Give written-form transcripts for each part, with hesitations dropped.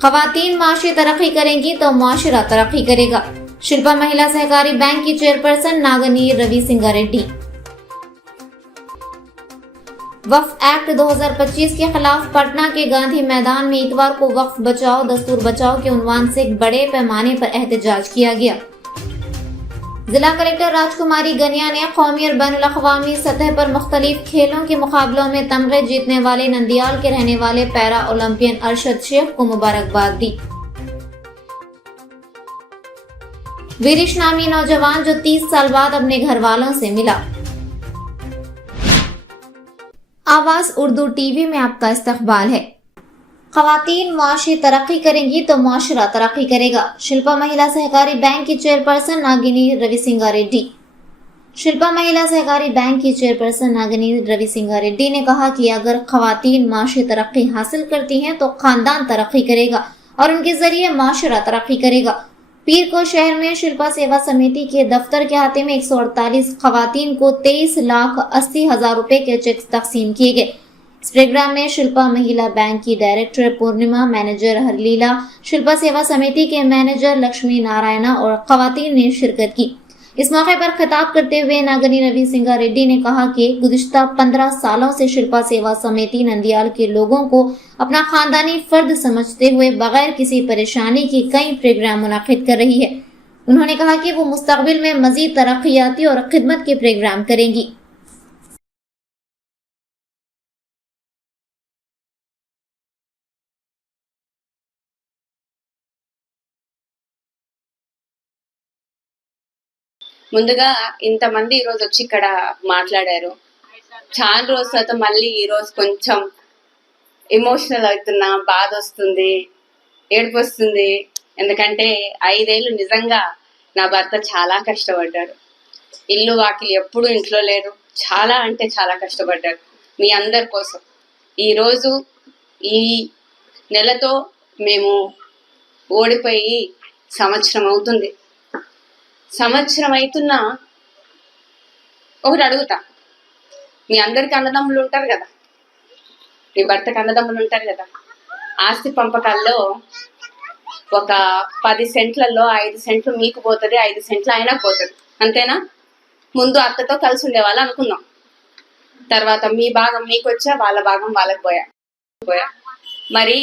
खवातीन माशी तरक्की करेंगी तो मुआशरा तरक्की करेगा। शिल्पा महिला सहकारी बैंक की चेयरपर्सन नागनी रवि सिंगा रेड्डी। वक्फ एक्ट 2025 के खिलाफ पटना के गांधी मैदान में इतवार को वक्फ बचाओ दस्तूर बचाओ के उन्वान से एक बड़े पैमाने पर एहतजाज किया गया। जिला कलेक्टर राजकुमारी गनिया ने कौमी और बैनुल अक़वामी सतह पर मुख्तलिफ खेलों के मुकाबलों में तमगे जीतने वाले नंदियाल के रहने वाले पैरा ओलंपियन अरशद शेख को मुबारकबाद दी। वीरिश नामी नौजवान जो 30 साल बाद अपने घर वालों से मिला। आवाज उर्दू टीवी में आपका इस्तकबाल है। खवातीन मुआशी तरक्की करेंगी तो मुआशरा तरक्की करेगा। शिल्पा महिला सहकारी बैंक की चेयरपर्सन नागिनी रवि सिंगा रेड्डी। शिल्पा महिला सहकारी बैंक की चेयरपर्सन नागिनी रवि सिंगा रेड्डी ने कहा कि अगर खवातीन मुआशी तरक्की हासिल करती हैं तो खानदान तरक्की करेगा और उनके जरिए मुआशरा तरक्की करेगा। पीर को शहर में शिल्पा सेवा समिति के दफ्तर के अहाते में 148 खवातीन को 23,80,000 रुपए के चेक तकसीम किए गए। इस प्रोग्राम में शिल्पा महिला बैंक की डायरेक्टर पूर्णिमा, मैनेजर हरलीला, शिल्पा सेवा समिति के मैनेजर लक्ष्मी नारायणा और खवातीन ने शिरकत की। इस मौके पर खिताब करते हुए नागनी रवि सिंगा रेड्डी ने कहा कि गुज़िश्ता 15 सालों से शिल्पा सेवा समिति नंदियाल के लोगों को अपना खानदानी फर्द समझते हुए बगैर किसी परेशानी के कई प्रोग्राम मुनाकिद कर रही है। उन्होंने कहा कि वो मुस्तकबिल में मजीद तरक्याती और खिदमत के प्रोग्राम करेंगी। ముందుగా ఇంతమంది ఈ రోజు వచ్చి ఇక్కడ మాట్లాడారు. చాలా రోజుల తర్వాత మళ్ళీ ఈ రోజు కొంచెం ఎమోషనల్ అవుతున్నా, బాధ వస్తుంది, ఏడుపు వస్తుంది. ఎందుకంటే 5 ఏళ్ళు నిజంగా నా భర్త చాలా కష్టపడ్డారు. ఇల్లు వాకిలి ఎప్పుడు ఇంట్లో లేరు, చాలా అంటే చాలా కష్టపడ్డారు మీ అందరి కోసం. ఈరోజు ఈ నెలతో మేము ఓడిపోయి సంవత్సరం అవుతుంది. సంవత్సరం అవుతున్నా ఒకటి అడుగుతా, మీ అందరికి అన్నదమ్ములు ఉంటారు కదా, మీ భర్తకు అన్నదమ్ములు ఉంటారు కదా, ఆస్తి పంపకాల్లో ఒక 10 సెంట్లలో 5 సెంట్లు మీకు పోతుంది, 5 సెంట్లు అయినా పోతుంది, అంతేనా? ముందు అత్తతో కలిసి ఉండేవాళ్ళు అనుకుందాం, తర్వాత మీ భాగం మీకు వచ్చా, వాళ్ళ భాగం వాళ్ళకి పోయా. మరి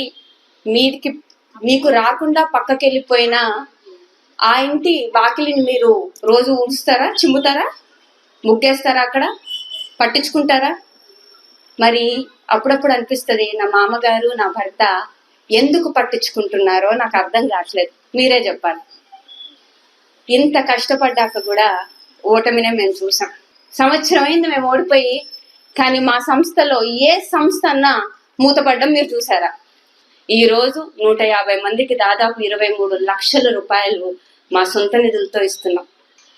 మీకు రాకుండా పక్కకి వెళ్ళిపోయినా ఆ ఇంటి వాకిలిని మీరు రోజు ఊడుస్తారా, చిమ్ముతారా, ముగ్గేస్తారా, అక్కడ పట్టించుకుంటారా? మరి అప్పుడప్పుడు అనిపిస్తుంది, నా మామగారు నా భర్త ఎందుకు పట్టించుకుంటున్నారో నాకు అర్థం కావట్లేదు, మీరే చెప్పాలి. ఇంత కష్టపడ్డాక కూడా ఓటమినే మేము చూసాం. సంవత్సరం అయింది మేము ఓడిపోయి, కానీ మా సంస్థలో ఏ సంస్థ అన్నా మూతపడ్డం మీరు చూసారా? ఈ రోజు 150 మందికి దాదాపు 23 లక్షల రూపాయలు మా సొంత నిధులతో ఇస్తున్నాం.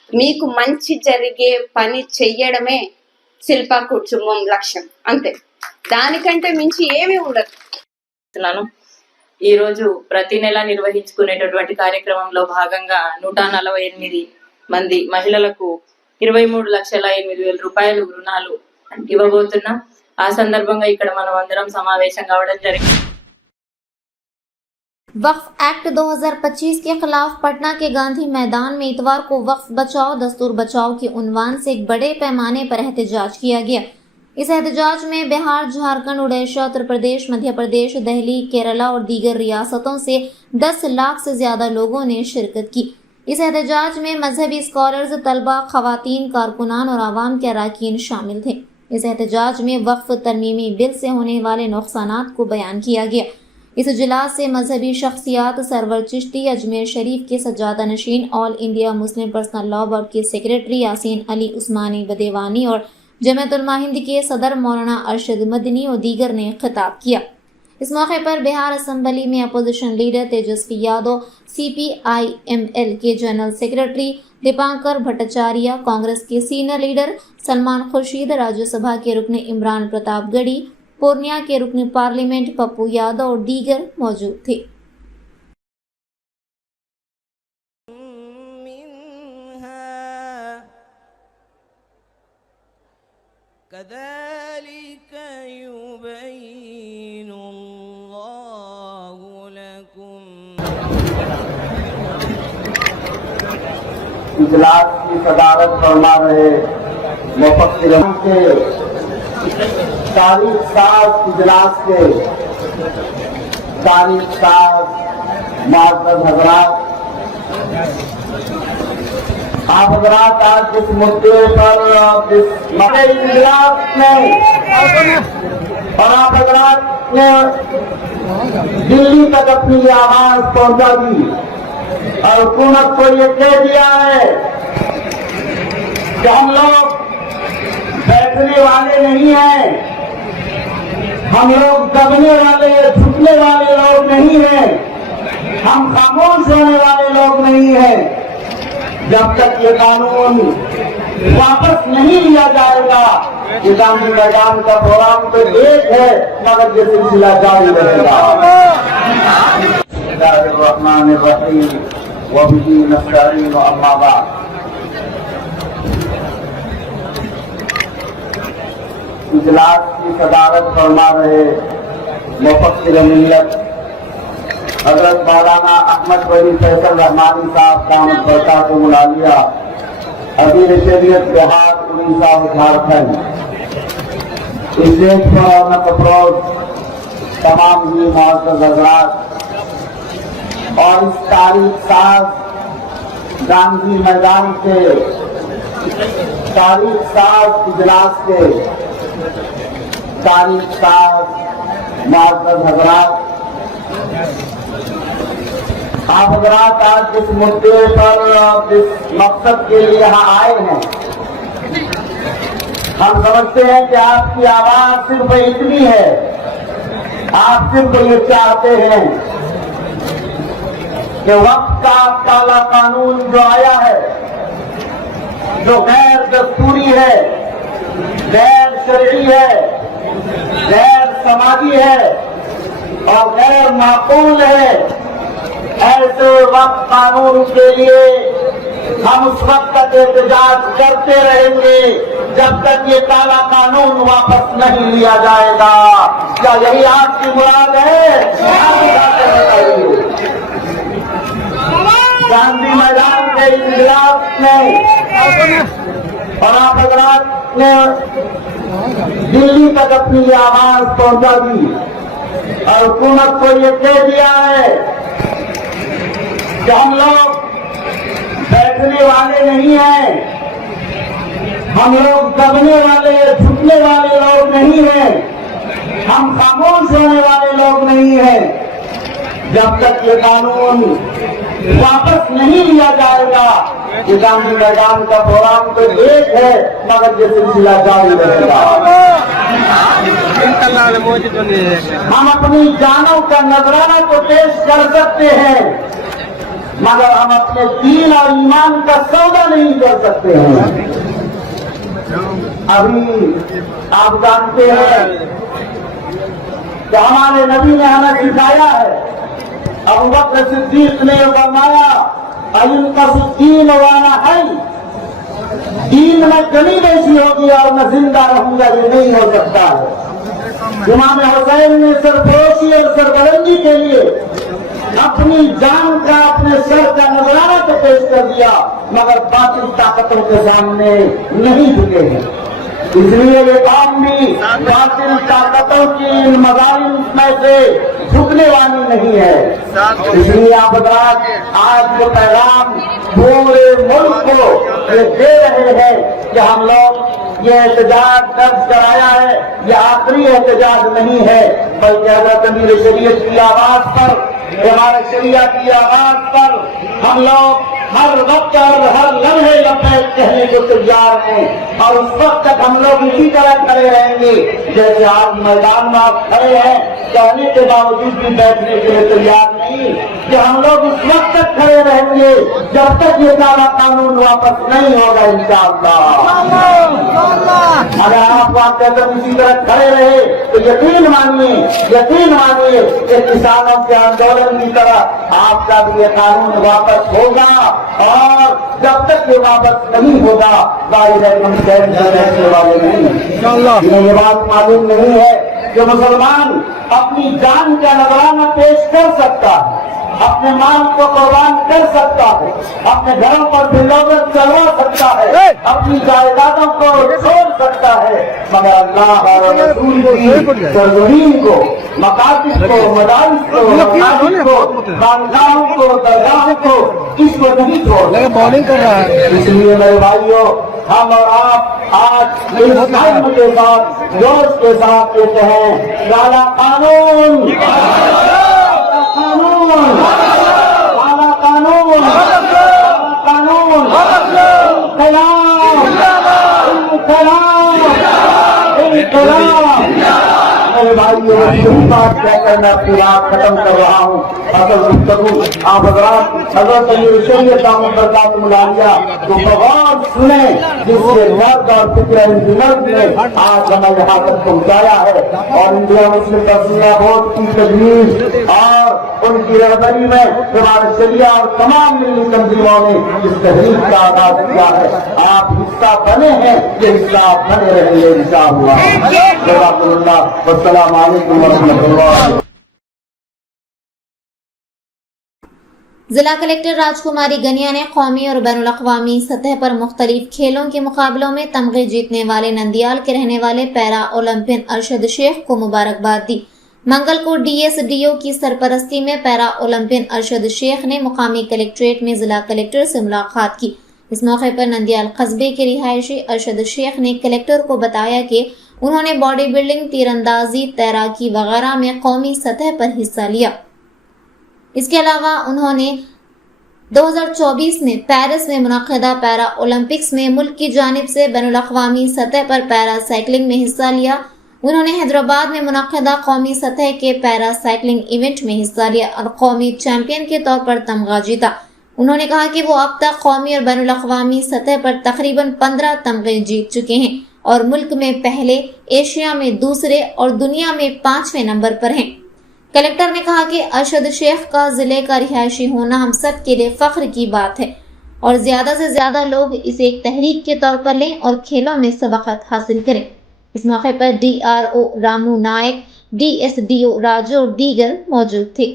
మీకు మంచి జరిగే పని చెయ్యడమే శిల్పా కుటుంబం లక్ష్యం, అంతే, దానికంటే మించి ఏమీ ఉండదు. ఈ రోజు ప్రతి నెల నిర్వహించుకునేటటువంటి కార్యక్రమంలో భాగంగా 148 మంది మహిళలకు 23,08,000 రూపాయలు రుణాలు ఇవ్వబోతున్నాం. ఆ సందర్భంగా ఇక్కడ మనం అందరం సమావేశం కావడం జరిగింది. वक्फ एक्ट 2025 के खिलाफ पटना के गांधी मैदान में इतवार को वक्फ बचाओ दस्तूर बचाओ के उन्वान से एक बड़े पैमाने पर एहतजाज किया गया। इस एहतजाज में बिहार, झारखंड, उड़ीसा, उत्तर प्रदेश, मध्य प्रदेश, दिल्ली, केरला और दीगर रियासतों से 10 लाख से ज्यादा लोगों ने शिरकत की। इस एहतजाज में मजहबी स्कॉलर्स, तलबा, खवातीन, कारकुनान और आवाम के अरकान शामिल थे। इस एहतजाज में वक्फ तरमीमी बिल से होने वाले नुकसानात को बयान किया गया। इस इजलास से मजहबी शख्सियात सरवर चिश्ती, अजमेर शरीफ के सज्जादा नशीन, All India Muslim Personal Law Board के सेक्रेटरी यासीन अली उस्मानी बदेवानी और जमात उलमा हिंद के सदर मौलाना अरशद मदनी और दीगर ने खिताब किया। इस मौके पर बिहार असम्बली में opposition leader Tejashwi Yadav, CPI-ML के जनरल सेक्रेटरी दीपांकर भट्टाचार्य, कांग्रेस के सीनियर लीडर सलमान खुर्शीद, राज्यसभा के रुकन इमरान प्रताप गढ़ी, पूर्णिया के रुकन पार्लियामेंट पप्पू यादव और दीगर मौजूद थे। كذلك يبين الله لكم इजलास की सदारत फरमा रहे मुफक्किर के तारीख साज इजलास के तारीख साज मुअज़्ज़ज़ हज़रात, आप हज़रात आज जिस मुद्दे पर जिस इजलास में और आप हज़रात ने दिल्ली तक अपनी आवाज पहुंचा दी और हुकूमत को ये कह दिया है कि हम लोग बैठने वाले नहीं हैं, हम लोग दबने वाले झुकने वाले लोग नहीं हैं, हम खामोश होने वाले लोग नहीं हैं। जब तक ये कानून वापस नहीं लिया जाएगा, ये गांधी मैदान का प्रोग्राम तो एक है मगर ये सिलसिला जारी रहेगा। बिस्मिल्लाहिर्रहमानिर्रहीम व बिही नस्तईन अम्मा बाद। इजलास की सदारत फरमा रहे मुफक्किर मिल्लत हजरत मौलाना अहमद वली फैसल रहमानी साहब दामद बरकातुहुल आलिया, अमीर शरीयत बिहार, उड़ीसा और झारखंड। इस देश पर नकफरोज तमाम ही मुअज़्ज़ज़ हज़रात और इस तारीख साज गांधी मैदान के तारीख साज इजलास के तारीख साज मुअज़्ज़ज़ हज़रात, आप हज़रात आज जिस मुद्दे पर जिस मकसद के लिए यहाँ आए हैं, हम समझते हैं कि आपकी आवाज सिर्फ इतनी है, आप सिर्फ ये चाहते हैं कि वक्त का काला कानून जो आया है, जो गैर दस्तूरी है, गैर शरई है, गैर समाजी है और गैर माकूल है, ऐसे वक्त कानून के लिए हम उस वक्त तक एहतजाज करते रहेंगे जब तक ये काला कानून वापस नहीं लिया जाएगा। क्या यही आपकी मुराद है? गांधी मैदान के इजलास में और आप हज़रात ने दिल्ली तक अपनी आवाज पहुंचा दी और हुकूमत को ये कह दिया है कि हम लोग बैठने वाले नहीं हैं, हम लोग दबने वाले झुकने वाले लोग नहीं हैं, हम खामोश होने वाले लोग नहीं हैं। जब तक ये कानून वापस नहीं लिया जाएगा, ये गांधी मैदान का प्रोग्राम तो एक है मगर ये सिलसिला जारी रहेगा। हम अपनी जानों का नजराना तो पेश कर सकते हैं मगर हम अपने दीन और ईमान का सौदा नहीं कर सकते हैं। अभी आप जानते हैं कि हमारे नबी ने हमें सिखाया है, अबू बकर सिद्दीक ने फरमाया अयुनकसुद्दीन वाना है, दीन में कमी बेची होगी और मैं जिंदा रहूंगा, ये नहीं हो सकता है। इमाम हुसैन ने सरफरोशी और सरबलंदी के लिए अपनी जान का अपने सर का नजराना तो पेश कर दिया मगर बातिल ताकतों के सामने नहीं झुके हैं। इसलिए ये काम भी बातिल ताकतों की इन मज़ालिम में से झुकने वाली नहीं है। इसलिए आप हज़रात आज जो पैगाम पूरे मुल्क को ये दे रहे हैं कि हम लोग ये एहतजाज दर्ज कराया है, ये आखिरी एहतजाज नहीं है बल्कि हज़रत अमीर शरीयत की आवाज पर, हमारे शरिया की आवाज पर हम लोग हर वक्त और हर लम्हे लब्बैक कहने को तैयार हैं और उस वक्त तक हम लोग इसी तरह खड़े रहेंगे जैसे आज मैदान में आप खड़े हैं, कहने के बावजूद भी बैठने के लिए तैयार नहीं, कि हम लोग उस वक्त तक खड़े रहेंगे जब तक ये काला कानून वापस नहीं होगा इंशाअल्लाह। अगर आप वाकई इसी तरह खड़े रहे तो यकीन मानिए कि किसानों के आंदोलन की तरह आपका भी ये कानून वापस होगा और जब तक ये वापस नहीं होगा हम रहने वाले नहीं। इन्हें ये बात मालूम नहीं है कि मुसलमान अपनी जान का नजराना पेश कर सकता है, अपने माल को कुर्बान कर सकता है, अपने घरों पर बिलोगत चलवा सकता है, अपनी जायदादों को छोड़ सकता है, मगर अल्लाह और रसूल की सरजमीन को, मकातिब को, मदारिस को, मसाजिद को, खानकाहों को, दरगाहों को इसको नहीं छोड़। बॉलिंग कर रहा है। इसलिए मेरे भाइयों, हम और आप आज इस धर्म के साथ, जोश के साथ कहते हैं काला कानून, काला कानून, काला कानून, काला कानून, इंकलाब, इंकलाब। मेरे भाइयों, यही बात कहकर मैं अपनी बात खत्म कर रहा हूँ। असल गुफ्तगू आप हज़रत अमीर शरीयत दामद बरकातुहू आलिया तो बहुत सुने, जिससे मर्द और फिक्र मर्द ने आज हमें यहाँ तक पहुँचाया है। और इंडिया मुस्लिम तस्वीर बोर्ड की तजवीज़ और उनकी रहबरी में हमारे शरिया और तमाम मिली तंजीमों ने इस तहरीक का आगाज किया है। आप हिस्सा बने हैं, ये हिस्सा आप बने रहेंगे इंशाअल्लाह। अस्सलाम वालेकुम वरहमतुल्लाह। जिला कलेक्टर राजकुमारी गनिया ने कौमी और बैनुल-अक़वामी सतह पर मुख्तलिफ खेलों के मुकाबलों में तमगे जीतने वाले नंदियाल के रहने वाले पैरा ओलंपियन अरशद शेख को मुबारकबाद दी। मंगल को DSDO की सरपरस्ती में पैरा ओलंपियन अरशद शेख ने मुकामी कलेक्ट्रेट में जिला कलेक्टर से मुलाकात की। इस मौके पर नंदियाल कस्बे के रिहायशी अरशद शेख ने कलेक्टर को बताया कि उन्होंने बॉडी बिल्डिंग, तीरंदाजी, तैराकी वगैरह में कौमी सतह पर हिस्सा लिया। इसके अलावा उन्होंने 2024 में पेरिस में मुनक़िदा पैरा ओलंपिक्स में मुल्क की जानिब से बैनुल-अक़वामी सतह पर पैरा साइकिलिंग में हिस्सा लिया। उन्होंने हैदराबाद में मुनक़िदा कौमी सतह के पैरा साइकिलिंग इवेंट में हिस्सा लिया और कौमी चैंपियन के तौर पर तमगा जीता। उन्होंने कहा कि वो अब तक कौमी और बैनुल-अक़वामी सतह पर तकरीबन 15 तमगे जीत चुके हैं और मुल्क में पहले, एशिया में दूसरे और दुनिया में 5वें नंबर पर हैं। कलेक्टर ने कहा कि अरशद शेख का जिले का रिहायशी होना हम सब के लिए फख्र की बात है और ज्यादा से ज्यादा लोग इसे एक तहरीक के तौर पर लें और खेलों में सबकत हासिल करें। इस मौके पर DRO रामू नायक, DSDO राजू और दीगर मौजूद थे।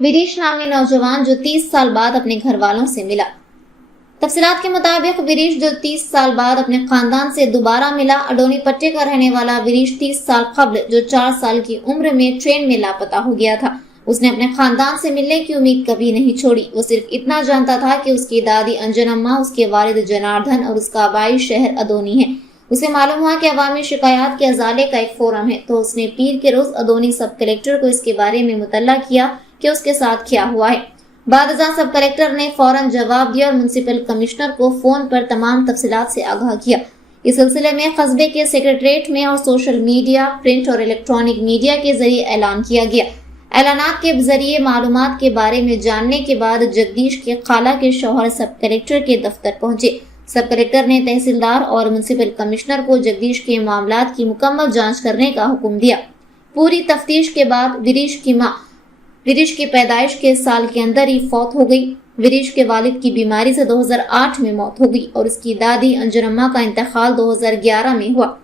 विरीश नामी नौजवान जो 30 साल बाद अपने घर वालों से मिला। तफसीलात के मुताबिक विरीश जो 30 साल बाद अपने खानदान से दोबारा मिला। अडोनी पट्टे का रहने वाला विरीश 30 साल कबल जो 4 साल की उम्र में ट्रेन में लापता हो गया था। उसने अपने खानदान से मिलने की उम्मीद कभी नहीं छोड़ी। वो सिर्फ इतना जानता था कि उसकी दादी अंजन अम्मा, उसके वालिद जनार्दन और उसका आबाई शहर अदोनी है। उसे मालूम हुआ कि अवामी शिकायत के अजाले का एक फोरम है, तो उसने पीर के रोज अदोनी सब कलेक्टर को इसके बारे में मुतल्ला किया कि उसके साथ क्या हुआ है। बादशाह सब कलेक्टर ने फौरन जवाब दिया और म्युनिसिपल कमिश्नर को फोन पर तमाम तफसीलात से आगाह किया। इस सिलसिले में कस्बे के सेक्रेटरीट में और सोशल मीडिया, प्रिंट और इलेक्ट्रॉनिक मीडिया के जरिए ऐलान किया गया। اعلانات کے ذریعے معلومات کے بارے میں جاننے کے بعد جگدیش کے خالہ کے شوہر سب کلکٹر کے دفتر پہنچے۔ سب کلکٹر نے تحصیلدار اور میونسپل کمشنر کو جگدیش کے معاملات کی مکمل جانچ کرنے کا حکم دیا۔ پوری تفتیش کے بعد وریش کی ماں وریش کی پیدائش کے سال کے اندر ہی فوت ہو گئی۔ وریش کے والد کی بیماری سے 2008 میں موت ہو گئی اور اس کی دادی انجنما کا انتقال 2011 میں ہوا۔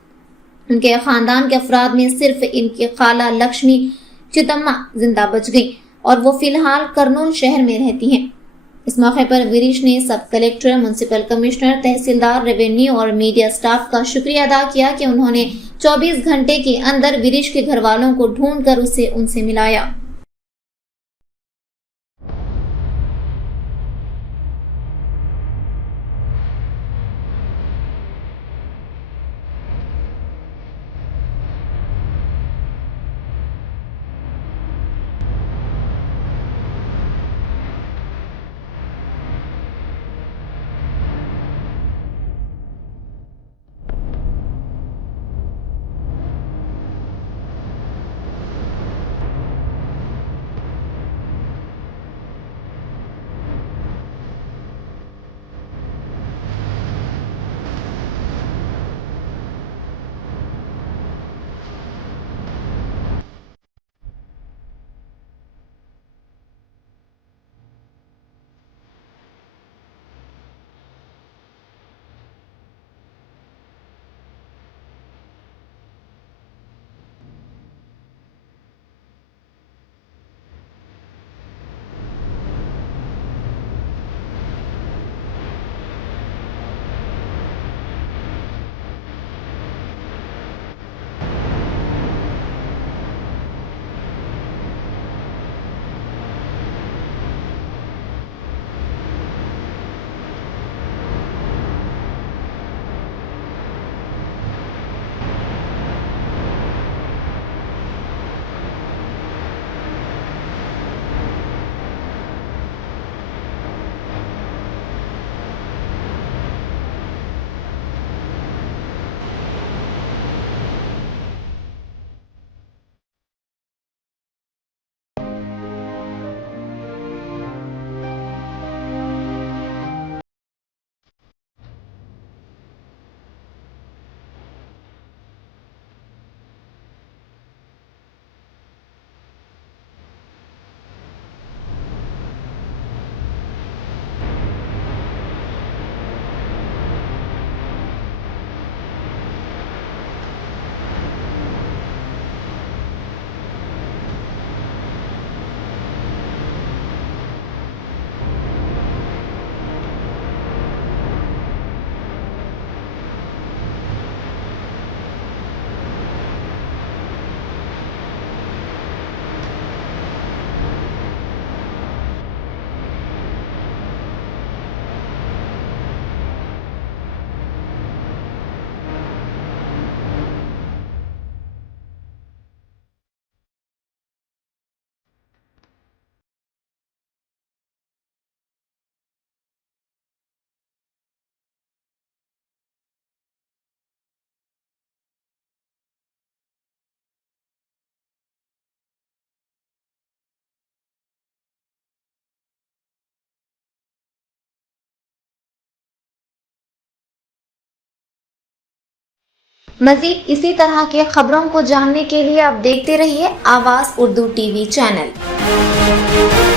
ان کے خاندان کے افراد میں صرف ان کی خالہ لکشمی چتما زندہ بچ گئی اور وہ فی الحال کرنول شہر میں رہتی ہیں۔ اس موقع پر وریش نے سب کلکٹر، میونسپل کمشنر، تحصیلدار، ریونیو اور میڈیا سٹاف کا شکریہ ادا کیا کہ انہوں نے 24 گھنٹے کے اندر وریش کے گھر والوں کو ڈھونڈ کر ان سے ملایا۔ مزید اسی طرح کے خبروں کو جاننے کے لیے آپ دیکھتے رہیے آواز اردو ٹی وی چینل۔